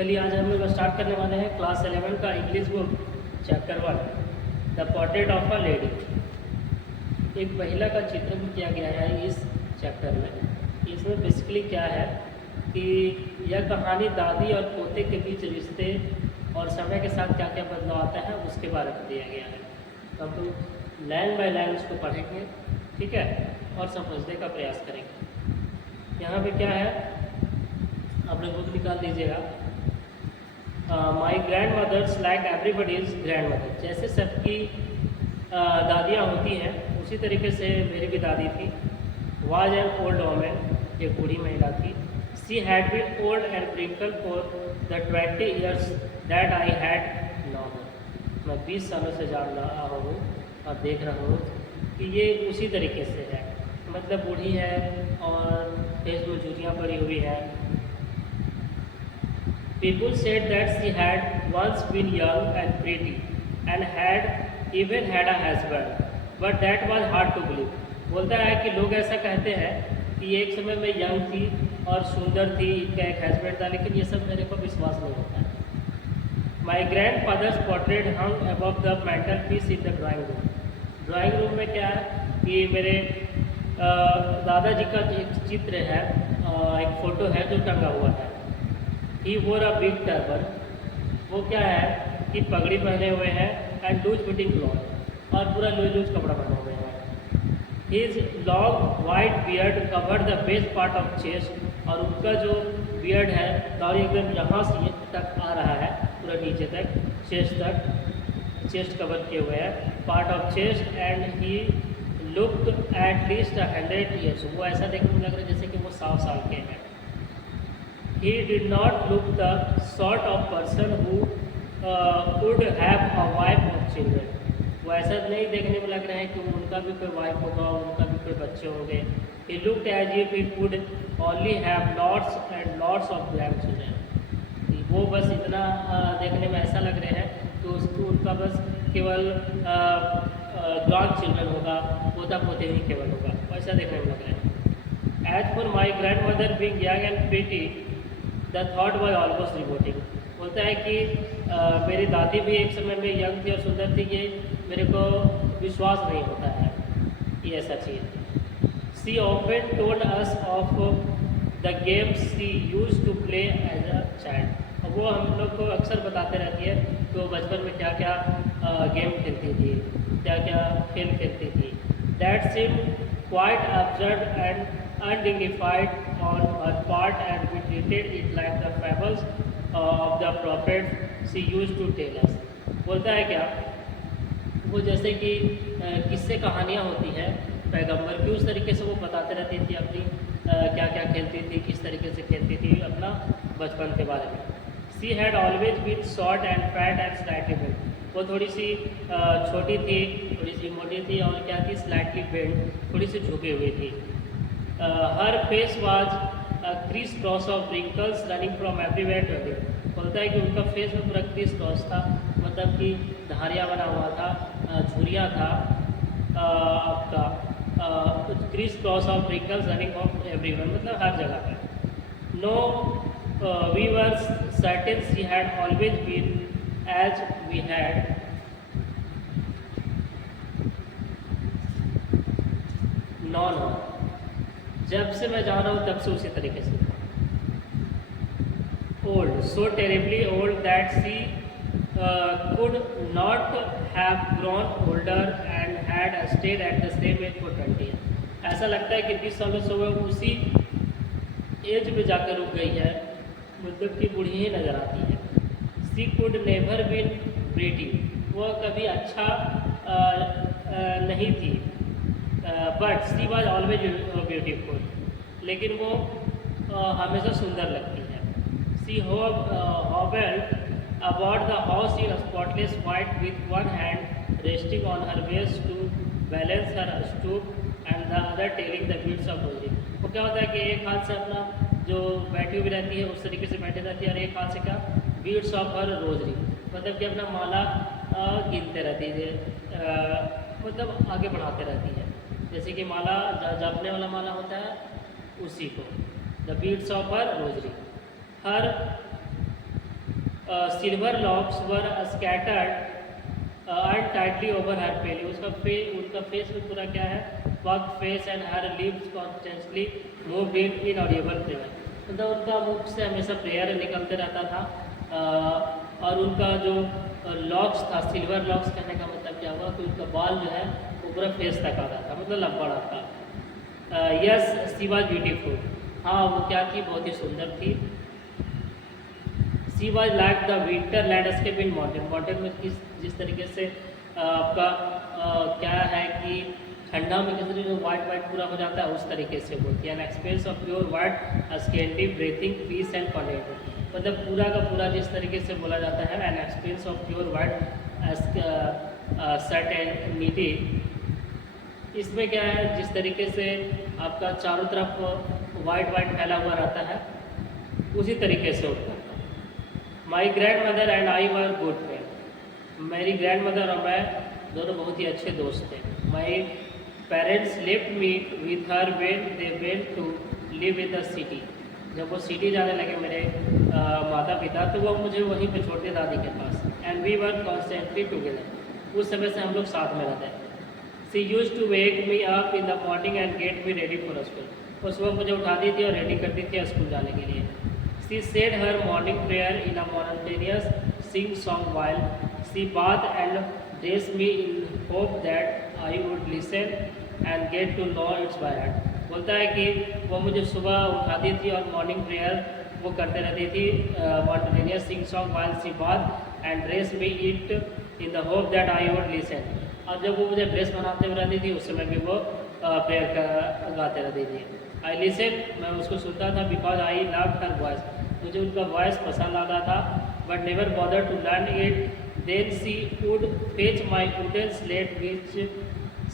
चलिए आज हम लोग स्टार्ट करने वाले हैं क्लास 11 का English book chapter 1 the portrait of a lady. एक महिला का चित्रण किया गया है इस चैप्टर में। इसमें बेसिकली क्या है कि यह कहानी दादी और पोते के बीच रिश्ते और समय के साथ क्या क्या बदलाव आता है उसके बारे में दिया गया है। तो हम लोग लाइन बाय लाइन उसको पढ़ेंगे, ठीक है, और समझने का प्रयास करेंगे। यहाँ पे क्या है, आप लोग बुक निकाल लीजिएगा। My grandmother's like everybody's grandmother, जैसे सबकी दादियाँ होती हैं उसी तरीके से मेरी भी दादी थी। वाज एन ओल्ड वोमेन, एक बूढ़ी महिला थी। She had been old and wrinkled for the 20 years that I had known. मैं 20 सालों से जान रहा हूँ और देख रहा हूँ कि ये उसी तरीके से है, मतलब बूढ़ी है और फेस में झुर्रियाँ पड़ी हुई है। People said that she had once been young and pretty and had even had a husband, but that was hard to believe. बोलता है कि लोग ऐसा कहते हैं कि एक समय में यंग थी और सुंदर थी, इनका एक हस्बैंड था, लेकिन ये सब मेरे को विश्वास नहीं होता है। My grandfather's portrait hung above the mantelpiece in the drawing room. Drawing room में क्या है कि मेरे दादाजी का एक चित्र है, एक फ़ोटो है जो टंगा हुआ है। ही वोर अ बिग टर्बन, वो क्या है कि पगड़ी पहने हुए हैं एंड लूज फिटिंग क्लॉथ, और पूरा लूज लूज कपड़ा पहने हुए हैं। His long white beard cover the best part of chest, और उनका जो बियर्ड है दाढ़ी एकदम यहाँ से तक आ रहा है, पूरा नीचे तक चेस्ट तक, चेस्ट कवर किए हुए हैं, part of chest. And he looked at least 100 years, वो ऐसा देखने में लग रहा है जैसे कि वो 100 साल के हैं। He did not look the sort of person who would have a wife or children. वो ऐसा नहीं देखने में लग रहा है कि उनका भी कोई वाइफ होगा, उनका भी कोई बच्चे होंगे। He looked as if he could only have lots and lots of grandchildren. वो बस इतना देखने में ऐसा लग रहे हैं तो उसको उनका बस केवल ग्रैंड चिल्ड्रन होगा, पोता पोते ही केवल होगा, ऐसा देखने में लग रहा है। As for my grandmother being young and pretty, the thought was almost reporting. बोलता है कि मेरी दादी भी एक समय में यंग थी और सुंदर थी, ये मेरे को विश्वास नहीं होता है ये ऐसा चीज़। She often told us of the games she used to play as a child, और वो हम लोग को अक्सर बताते रहती है तो बचपन में क्या क्या गेम खेलती थी, क्या क्या खेल खेलती थी। That seem quite absurd and undignified on her part, and we treated it like the fables of the prophets she used to tell us. बोलता है क्या, वो जैसे कि किस्से कहानियाँ होती हैं पैगंबर की, उस तरीके से वो बताते रहती थी अपनी क्या क्या खेलती थी, किस तरीके से खेलती थी, अपना बचपन के बारे में। She had always been short and fat and slightly bent. वो थोड़ी सी छोटी थी, थोड़ी सी मोटी थी, और क्या थी, स्लाइटली बेंड, थोड़ी सी झुकी हुई थी। Her face was criss cross of wrinkles running from everywhere to everywhere. बोलता है कि उनका फेस में पूरा क्रिस क्रॉस था, मतलब कि धारियाँ बना हुआ था, झुरियाँ था, आपका criss cross of wrinkles running from everywhere, मतलब हर जगह पर। No we were certain she had always been as we had known, जब से मैं जान रहा हूँ तब से उसी तरीके से। Old, so terribly old that she could not have grown older and had stayed at the same age for 20 year. ऐसा लगता है कि 20 सालों से वो उसी एज में जाकर रुक गई है, मतलब कि बूढ़ी ही नज़र आती है। She could never been pretty, वो कभी अच्छा नहीं थी, but she was always beautiful, लेकिन वो हमेशा सुंदर लगती है। She hobbled about the house in spotless white with one hand resting on her waist to balance her stoop and the other telling the beads of rosary. वो क्या होता है कि एक हाथ से अपना जो बैठी हुई रहती है उस तरीके से बैठी रहती है, और एक हाथ से क्या, बीट्स ऑफ हर रोजरी, मतलब कि अपना माला गिनते रहती है, मतलब आगे बढ़ाते रहती है, जैसे कि माला जपने वाला माला होता है उसी को, the beads of her rosary. Her silver locks were scattered untidily over her face, उनका फेस में पूरा क्या है, वर्क face and her lips constantly moved in inaudible prayer, मतलब उनका मुख से हमेशा प्रेयर निकलते रहता था। और उनका जो लॉक्स था, सिल्वर लॉक्स कहने का मतलब क्या हुआ कि उनका बाल जो है वो पूरा फेस तक आता था, मतलब लंबा था। यस शी वॉज ब्यूटीफुल, हाँ वो क्या थी, बहुत ही सुंदर थी। She was like the winter landscape in mountain, mountain में जिस तरीके से आपका क्या है कि ठंडा में किस तरीके से वाइट पूरा हो जाता है, उस तरीके से बोलती है। An experience of pure white scanty breathing peace and content, मतलब पूरा का पूरा जिस तरीके से बोला जाता है, an experience of pure white सर्ट एंड नीटी, इसमें क्या है, जिस तरीके से आपका चारों तरफ वाइट फैला हुआ रहता है, उसी तरीके से होता है। My grand mother and I were good friend, मेरी ग्रैंड मदर और मैं दोनों बहुत ही अच्छे दोस्त थे। My parents left me with her when they went to live in the city, जब वो सिटी जाने लगे मेरे माता पिता, तो वो मुझे वहीं पे छोड़ते दादी के पास। And we were constantly together, उस समय से हम लोग साथ में रहते हैं। She use to wake me up in the morning and get me ready for school, उस वक्त मुझे उठाती थी और रेडी करती थी स्कूल जाने के लिए। She said her morning prayer in a monotonous sing song while she bath and dress me in hope that I would listen and get to know its by heart, बोलता है कि वो मुझे सुबह उठाती थी और मॉर्निंग प्रेयर वो करते रहती थी, monotonous sing song while she bath and dress me it in the hope that I would listen, और जब वो मुझे ड्रेस बनाते हुए रहती थी उस समय भी वो प्रेयर गाते रहती थी। आई लिसन, मैं उसको सुनता था, because I love her voice, मुझे उनका वॉइस पसंद आता था। But never bother to learn it, then she would fetch my wooden slate which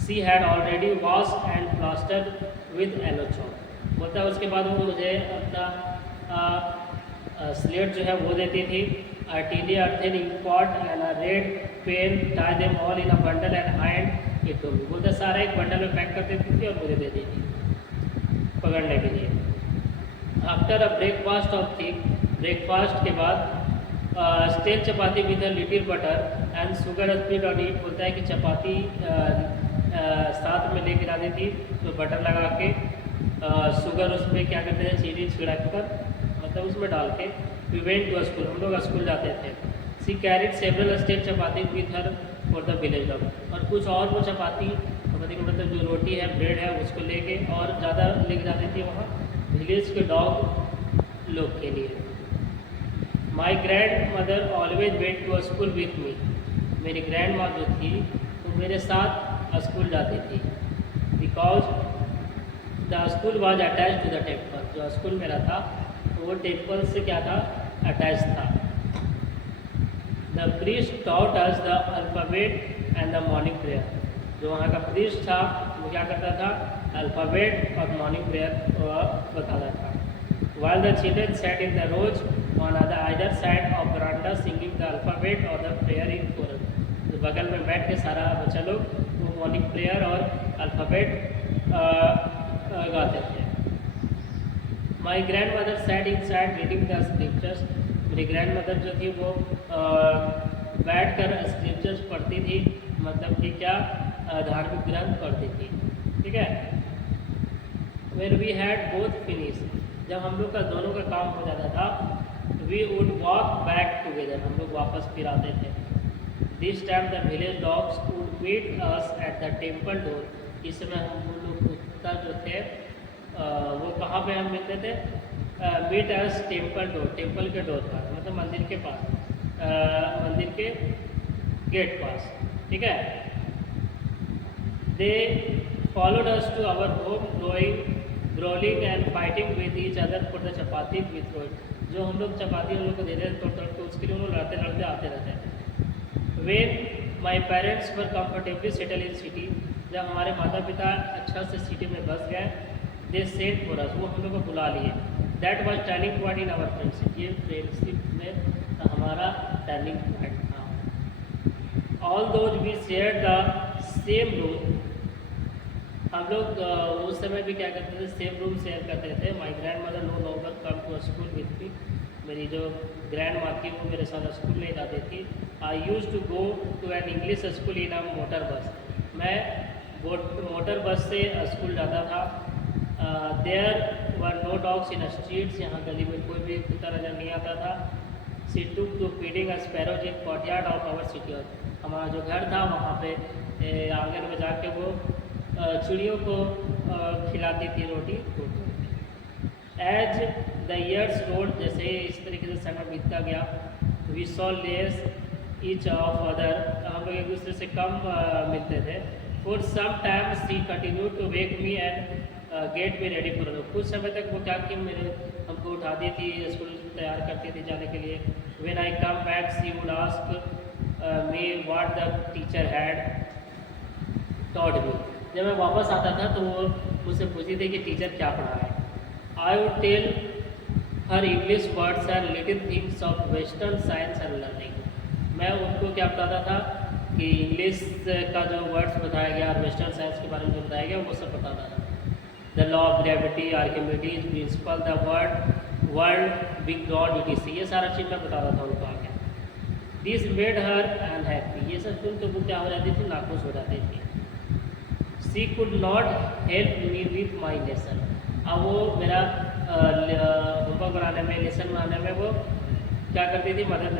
she had already wash and plastered with yellow chalk, बोलता है उसके बाद वो मुझे अपना स्लेट जो है वो देती थी, artillery earthen ink pot and a red pen, tie them all in a bundle and hand it to me, बोलते सारा एक बंडल में पैक कर देती थी और मुझे दे देती थी पकड़ने के लिए। After a breakfast of thick, breakfast के बाद stale chapati with a little butter and sugar spread on it, बोलता है कि चपाती साथ में लेकर आती थी, तो बटर लगा के शुगर उसमें क्या करते थे, चीनी छिड़क कर, मतलब उसमें डाल के वी वेंट टू स्कूल, हम लोग स्कूल जाते थे। She carried several state chapati with her for the village dog, और कुछ और वो चपाती का मतलब जो रोटी है, ब्रेड है, उसको लेके और ज़्यादा लेके जाती थी वहाँ विलेज के डॉग लोग के लिए। My grand mother always went to school with me, मेरी ग्रैंड माँ जो थी वो मेरे साथ स्कूल जाती थी, because the school was attach to the temple, जो स्कूल मेरा था वो टेम्पल से क्या था, अटैच था। The priest taught us the alphabet and the morning prayer, जो वहाँ का प्रीस्ट था वो क्या करता था, अल्फ़ाबेट और मॉर्निंग प्रेयर बताता था। While the children sat in the rows on the either side of verandah singing the alphabet और द प्रेयर इन कोरस, तो बगल में बैठ के सारा बच्चा लोग वो मॉर्निंग प्रेयर और अल्फ़ाबेट गाते थे। My grand mother sat in side reading the scriptures, मेरी ग्रैंड मदर जो थी वो बैठ कर स्क्रिप्चर्स पढ़ती थी, मतलब कि क्या, धार्मिक ग्रंथ पढ़ती थी, ठीक है। When we had both finish, जब हम लोग का दोनों का काम हो जाता था, we would walk back together, हम लोग वापस फिर आते थे। This time the village dogs would meet us at the temple door, इस समय हम लोग कुत्ता जो थे वो कहाँ पे हम मिलते थे, meet us temple door, temple के डोर पर, मतलब मंदिर के पास, मंदिर के गेट पास, ठीक है। They followed us to our home growling and fighting with each other for the chapati with road, जो हम लोग चपाती हम लोग को दे रहे तोड़ तोड़ के, उसके लिए हम लोग लड़ते लड़ते आते रहते हैं। When my parents were comfortably settle in city, जब हमारे माता पिता अच्छा से सिटी में बस गए, दे सेट फॉर अस, वो हम लोग को बुला लिए। That was turning point in our friendship, ये फ्रेंडशिप में हमारा टर्निंग पॉइंट था। All those we share the same room, हम लोग उस समय भी क्या करते थे, सेम रूम शेयर करते थे। My grand mother no longer come to school with me. मेरी जो ग्रैंड माँ थी वो मेरे साथ स्कूल नहीं जाती थी। I use to go to an English school in a motor bus. मैं मोटर बस से स्कूल जाता था। There were no dogs in streets. यहाँ गली में कोई भी कुत्ता नजर नहीं आता था। She took to feeding sparrows in courtyard of our city. हमारा जो घर था वहाँ पे आंगन में जाके वो चिड़ियों को खिलाती थी रोटी। एज द ईयर्स रोड, जैसे इस तरीके से समय बीतता गया, we saw less each of other. हम लोग एक दूसरे से कम मिलते थे। For some time she continue to wake me and get me ready for. कुछ समय तक वो क्या कि मेरे हमको उठाती थी, स्कूल तैयार करती थी जाने के लिए। When I come back she would ask me what the teacher had taught me. जब मैं वापस आता था तो वो मुझसे पूछती थी कि टीचर क्या पढ़ा है। I would tell her English words and little things of western science and learning. मैं उनको क्या बताता था कि इंग्लिश का जो वर्ड्स बताया गया और वेस्टर्न साइंस के बारे में जो बताया गया वो सब बताता था। The law of gravity, Archimedes principal, the world big God UTC, ये सारा चीज़ मैं बताता था उनको आगे। This made her unhappy. ये सब सुन तो वो क्या हो जाती थी, नाखुश हो जाती थी। She could not help me with my lesson. अब वो मेरा होमवर्क बनाने में, लेसन बनाने में वो क्या करती थी, मदद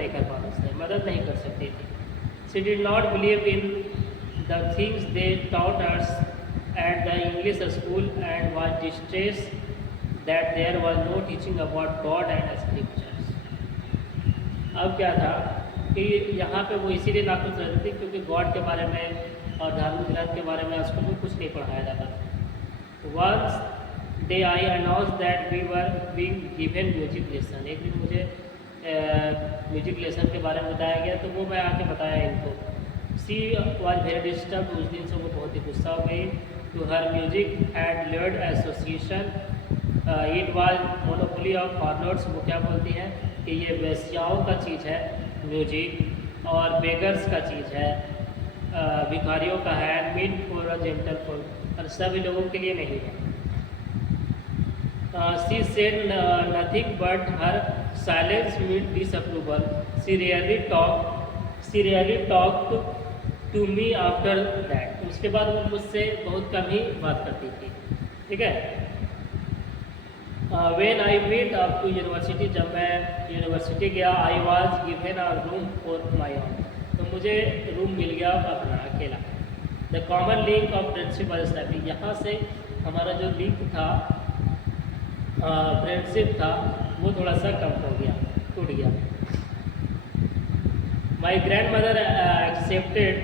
नहीं कर सकती थी। She did not believe in the things they taught us at the English school and was distressed that there was no teaching about God and scriptures. अब क्या था कि यहाँ पे वो इसीलिए नाखुश रहती थी क्योंकि गॉड के बारे में और धार्मिक ग्रंथ के बारे में स्कूल में कुछ नहीं पढ़ाया जाता था। Once day I announce that we were being given music lesson. एक दिन मुझे म्यूजिक लेसन के बारे में बताया गया तो वो मैं आके बताया इनको। She was very disturb. उस दिन से वो बहुत ही गुस्सा हो गई। To her music had lewd association it was monopoly of foreigners. वो क्या बोलती हैं कि ये वेश्याओं का चीज़ है म्यूजिक, और बेगर्स का चीज़ है, भिखारियों का है, meant for a gentle for, और सभी लोगों के लिए नहीं है। She said nothing but her silence meant disapproval. She really talk to me after that. उसके बाद वो मुझसे बहुत कम ही बात करती थी। ठीक है। When I meet up to university, जब मैं यूनिवर्सिटी गया, I was given a room for my own. तो मुझे रूम मिल गया अपना अकेला। The common link of friendship was established. यहाँ से हमारा जो लिंक था, फ्रेंडशिप था, वो थोड़ा सा कम हो गया, टूट गया। My grand mother accepted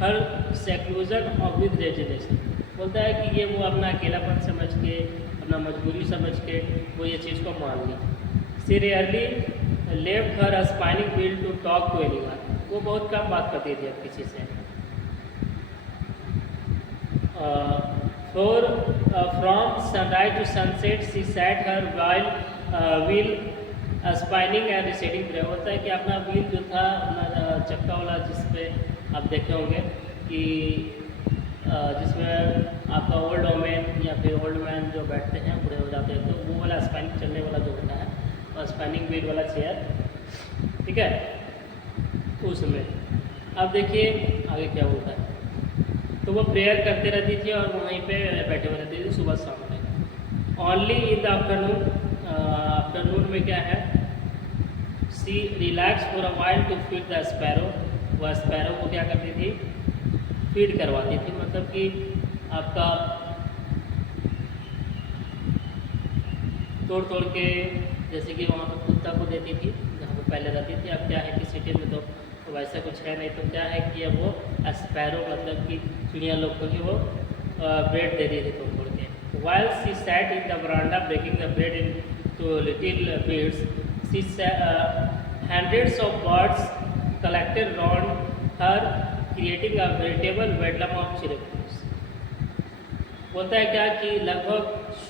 her seclusion of with resignation. बोलता है कि ये वो अपना अकेलापन समझ के, अपना मजबूरी समझ के वो ये चीज़ को मान ली। She rarely left her spinning wheel to talk to anyone. वो बहुत कम बात करती थी अब किसी से। From sunrise to sunset she sat her wheel spinning and reciting pray. होता है कि अपना व्हील जो था, अपना चक्का वाला, जिसपे आप देखे होंगे कि जिसमें आपका ओल्ड वोमेन या फिर ओल्ड मैन जो बैठते हैं, बूढ़े हो जाते हैं, तो वो वाला स्पाइनिंग चलने वाला जो होता है, और स्पाइनिंग व्हील वाला चेयर, ठीक है, उसमें। अब देखिए आगे क्या होता है। तो वो प्रेयर करते रहती थी और वहीं पे बैठे हुए रहती थी सुबह शाम में। ओनली इन द आफ्टरनून में क्या है, she relax for a while to feed the sparrow. वह स्पैरो को क्या करती थी, फीड करवाती थी। मतलब कि आपका तोड़ तोड़ के, जैसे कि वहाँ पर कुत्ता को देती थी जहाँ पर पहले रहती थी। अब क्या है कि सिटी में तो वैसा कुछ है नहीं, तो क्या है कि अब वो स्पैरो, मतलब कि चिड़िया लोग को ही वो ब्रेड दे दी थी तोड़ तोड़ के। While she sat in the veranda breaking the bread into little bits, she hundreds of birds collected round her creating a vegetable bedlam of चिरकुट्स। बोलता है क्या कि लगभग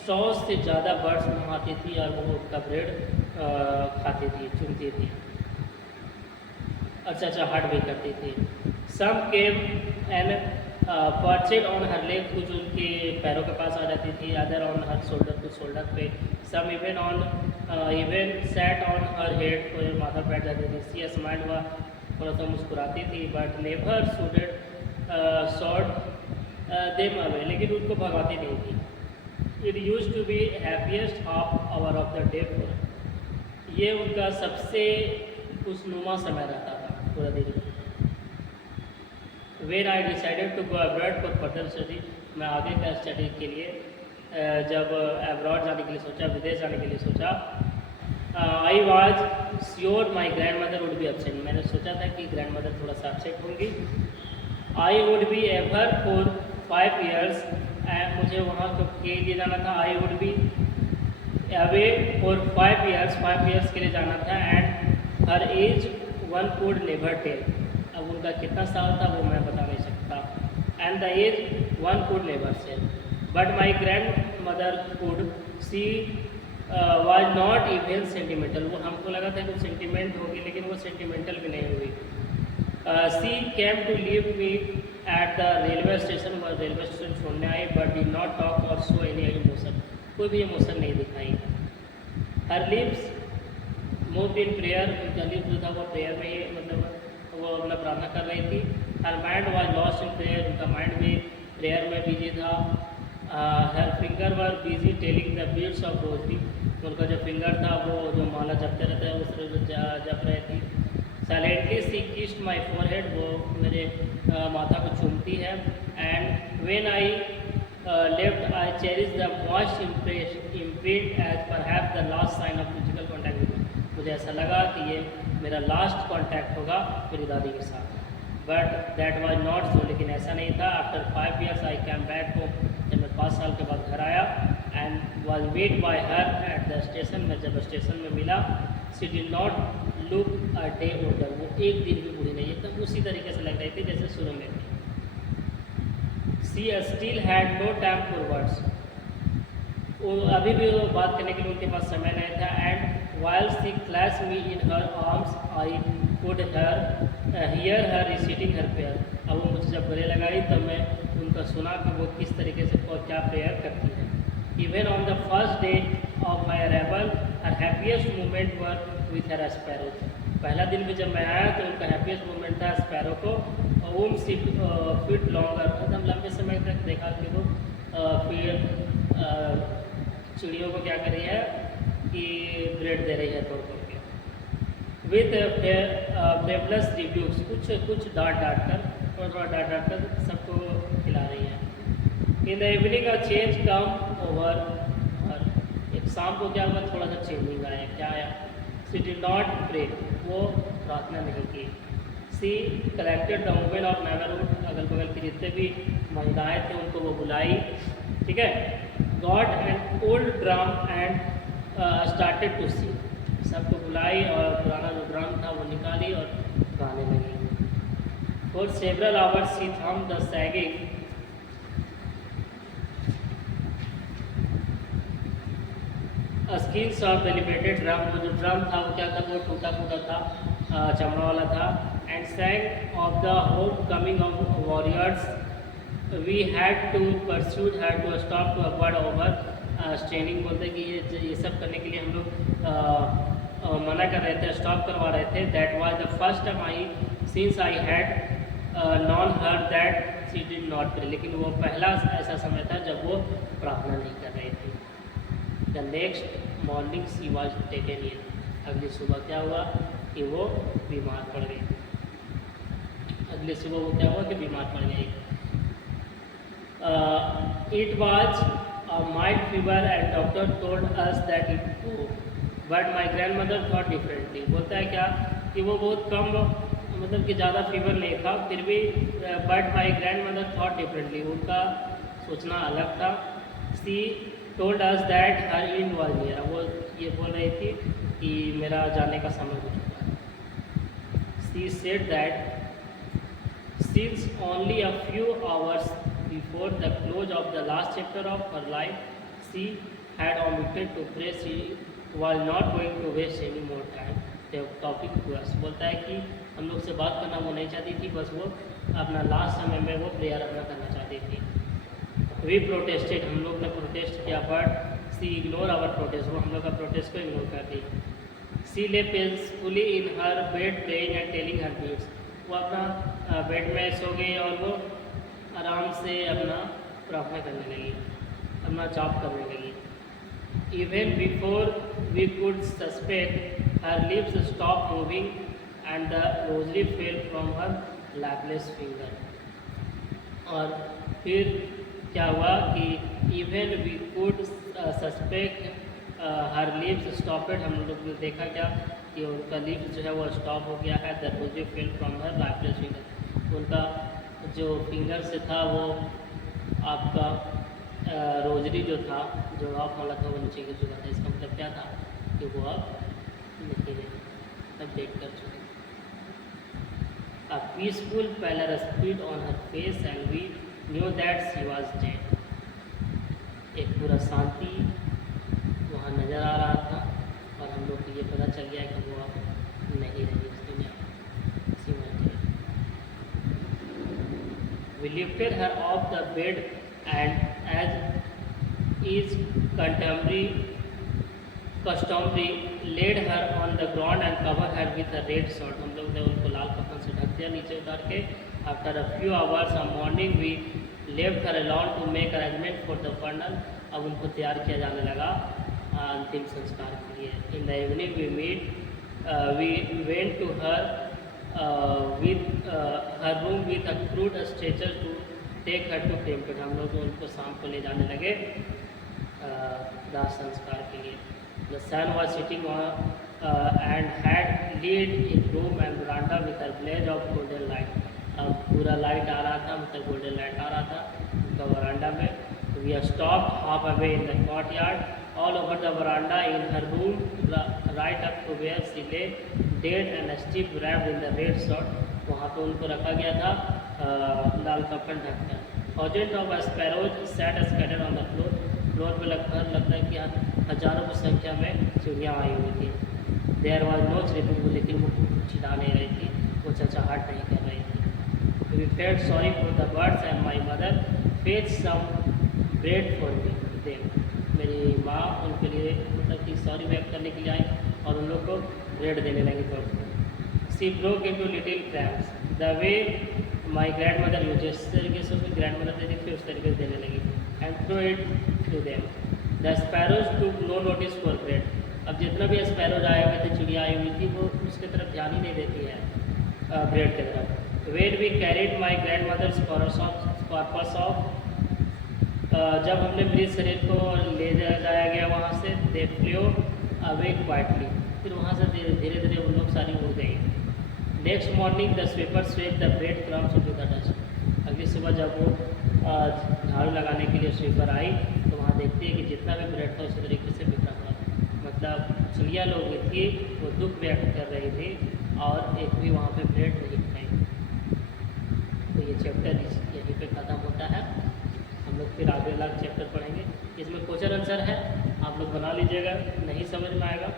100 से ज़्यादा बर्ड्स वहाँ आती थी और वो उसका ब्रेड खाती थी, चुनती थी, अच्छा हट भी करती थी। Some came and perched on her leg, कुछ उनके पैरों के पास आ जाती थी, अदर ऑन हर शोल्डर, कुछ शोल्डर पे, some even sat on her head, कोई माथा बैठ जाती थी। सी स्माइल, हुआ थोड़ा सा मुस्कुराती थी, but never shooed them away, लेकिन उनको भगाती नहीं थी। It used to be happiest half hour of the day, ये उनका सबसे खुशनुमा समय रहता था पूरा दिन। When I decided to go abroad for further study, मैं आगे का स्टडी के लिए जब अब्रॉड जाने के लिए सोचा, विदेश जाने के लिए सोचा, I was sure my grand mother would be absent, मैंने सोचा था कि ग्रैंड मदर थोड़ा सा अपसेट होंगी। I would be ever for 5 years, मुझे वहाँ के लिए जाना था। I would be away for 5 years, 5 years के लिए जाना था। And her age one could never tell, अब उनका कितना साल था वो मैं बता नहीं सकता। And the age one could never say, but my grand mother could, she was not even sentimental, वो हमको लगा था कि सेंटिमेंट होगी, लेकिन वो सेंटिमेंटल भी नहीं हुई। She came to leave me at the railway station, वह रेलवे स्टेशन छोड़ने आई, but did not talk or show any emotion, कोई भी इमोशन नहीं दिखाई। Her lips move in prayer, उनका लिप्स जो था वो प्रेयर में ही, मतलब वो अपना प्रार्थना कर रही थी। Her mind was lost in prayer, उनका माइंड भी प्रेयर में बिजी था। Her finger were busy telling the beads of rosary, उनका जो फिंगर था वो जो माला जपते रहते हैं उस तरह जप रही थी। Silently she kissed my forehead, वो मेरे माथा को चूमती है। And when I left I cherish the most imprint as perhaps the last sign of physical contact, मुझे ऐसा लगा कि ये मेरा लास्ट कॉन्टैक्ट होगा मेरी दादी के साथ, but that was not so, लेकिन ऐसा नहीं था। After 5 years I came back home, जब मैं 5 साल के बाद घर आया, and was met by her at the station, मैं जब स्टेशन में मिला, she did not look a day older, वो एक दिन भी बूढ़ी नहीं, एकदम उसी तरीके से लग रही थी जैसे शुरू में थी। She still had no time for words, वो अभी भी वो बात करने के लिए उनके पास समय नहीं था। And while she clasped me in her arms, I could hear her reciting her prayer, अब वो मुझे जब गले लगाई तब मैं उनका सुना कि वो किस तरीके से और क्या प्रेयर करती है। Even on the first day of my arrival, her happiest moment were with her sparrows, पहला दिन भी जब मैं आया तो उनका हैप्पीएस्ट मोमेंट था स्पैरो को। ओम फिट लॉन्गर, एकदम लंबे समय तक देखा कि वो फिर चिड़ियों को क्या कर रही है कि ब्रेड दे रही है तोड़ तोड़ के, विथ फेबलस रिव्यूज, कुछ डांट कर सबको खिला रही है। In the evening a change come over, और एक शाम को क्या हुआ, थोड़ा सा चेंजिंग आया। क्या आया? सी डिड नॉट प्रे, वो प्रार्थना नहीं की। She collected the women of neighbourhood, अगल बगल की जितने भी महिलाएं थे उनको वो बुलाई, ठीक है। Got an old drum and started to see, सबको बुलाई और पुराना जो ड्रम था वो निकाली और गाने लगी। फॉर सेवरल आवर्स सी थम the sagging, skins of elevated drum, वो जो ड्रम था वो क्या था, वो टूटा फूटा था, चमड़ा वाला था। And sang of the hope coming of warriors, we had to persuade had to stop to avoid over straining, बोलते हैं कि ये सब करने के लिए हम लोग मना कर रहे थे, स्टॉप करवा रहे थे। That was the first time I since I had known her that she did not pray, लेकिन वो पहला ऐसा समय था जब वो प्रार्थना नहीं कर रही थी। The next morning she was taken in, अगली सुबह क्या हुआ कि वो बीमार पड़ गई। अगली सुबह वो क्या हुआ कि बीमार पड़ गई। It was a mild fever and doctor told us that it too, but my grandmother thought differently, बोलता है क्या कि वो बहुत कम, मतलब कि ज़्यादा फीवर नहीं था, फिर भी but my grand mother thought differently, उनका सोचना अलग था। सी told us that her in was near, वो ये बोल रही थी कि मेरा जाने का समय हो चुका है। She said that since only a few hours before the close of the last chapter of her life, she had omitted to pray, she was not going to waste any more time, topic हुआ। बोलता है कि हम लोग से बात करना वो नहीं चाहती थी, बस वो अपना लास्ट समय में वो प्रेयर अपना करना चाहती थी। वी प्रोटेस्टेड, हम लोग ने प्रोटेस्ट किया, but she ignore our protest, वो हम लोग का प्रोटेस्ट को इग्नोर कर दी। She lay peacefully in her bed praying and telling her beads, वो अपना बेड में सो गई और वो आराम से अपना प्रार्थना करने लगी, अपना जाप करने लगी। Even before we could suspect her lips stop moving and the rosary fell from her lifeless finger. और फिर क्या हुआ कि even we could suspect her lips stopped, हम लोग ने देखा क्या कि उनका लिप्स जो है वो स्टॉप हो गया है। The rosary fell from her lifeless finger, उनका जो फिंगर से था वो आपका रोजरी जो था, जो ऑफ वाला था, वो नीचे गिर चुका था। इसका मतलब क्या था कि वो अब नहीं रहे, अपडेट कर चुके। A peaceful pallor spread on her face and we knew that she was dead. एक पूरा शांति वहाँ नज़र आ रहा था और हम लोग को ये पता चल गया कि वो अब नहीं रही इस दुनिया में, she was dead. We lifted her off the bed and as is customary laid her on the ground and covered her with a red shirt. हम लोग ने उनको लाल कफन से ढक दिया नीचे उतार के। After a few hours of morning we left her alone to make arrangement for the funeral. अब उनको तैयार किया जाने लगा अंतिम संस्कार के लिए। In the evening we went to her with her room with a crude stretcher to take her to crematory. हम लोग उनको शाम को ले जाने लगे दाह संस्कार के लिए। The sun was sitting on and had lit his room and veranda with a blaze of golden light. अब पूरा लाइट आ रहा था, मतलब गोल्डन लाइट आ रहा था उनका वरांडा में। We stopped halfway in the courtyard, all over the veranda, in her room, right up to where she lay dead and still wrapped in the red shirt. वहाँ पे उनको रखा गया था लाल कफन ढककर। Thousands of sparrows sat scattered on the floor. Floor पे लगभग लगता है कि हजारों की संख्या में चिड़ियाँ आई हुई थी। देयर वॉज नो चीटिंग, लेकिन वो चिढ़ा नहीं रही थी, वो चहचहाट नहीं कर रही थी। We felt sorry for the birds and my mother fetch some bread for them. मेरी माँ उनके लिए मतलब कि सॉरी व्यक्त करने के लिए आई और उन लोग को ब्रेड देने लगी। तो she broke into little crumbs the way my grand mother use, जिस तरीके से उसकी ग्रैंड मदर देती थी उस तरीके से देने लगी। And throw it to them. The sparrows took no notice for bread. अब जितना भी स्पैरोज आए हुए थे, चिड़िया आई हुई थी, वो उसके तरफ ध्यान ही नहीं देती है ब्रेड के तरफ। When we carried my grandmother's corpus off, जब हमने मृत शरीर को ले जाया गया वहाँ से, they flew away quietly. फिर वहाँ से धीरे धीरे वो लोग सारी उड़ गई। Next morning the sweeper swept the bread crumbs into the dust. अगली सुबह जब वो झाड़ू लगाने के लिए स्वीपर आई तो वहाँ देखते हैं कि जितना भी ब्रेड था उसी तरीके से बिखरा हुआ था। मतलब चिड़िया लोग थी वो दुख व्यक्त कर रही थी और एक भी वहाँ पे ब्रेड नहीं खाई। तो ये चैप्टर यहीं पे ख़त्म होता है। हम लोग फिर आगे अलग चैप्टर पढ़ेंगे। इसमें क्वेश्चन आंसर है, आप लोग बना लीजिएगा, नहीं समझ में आएगा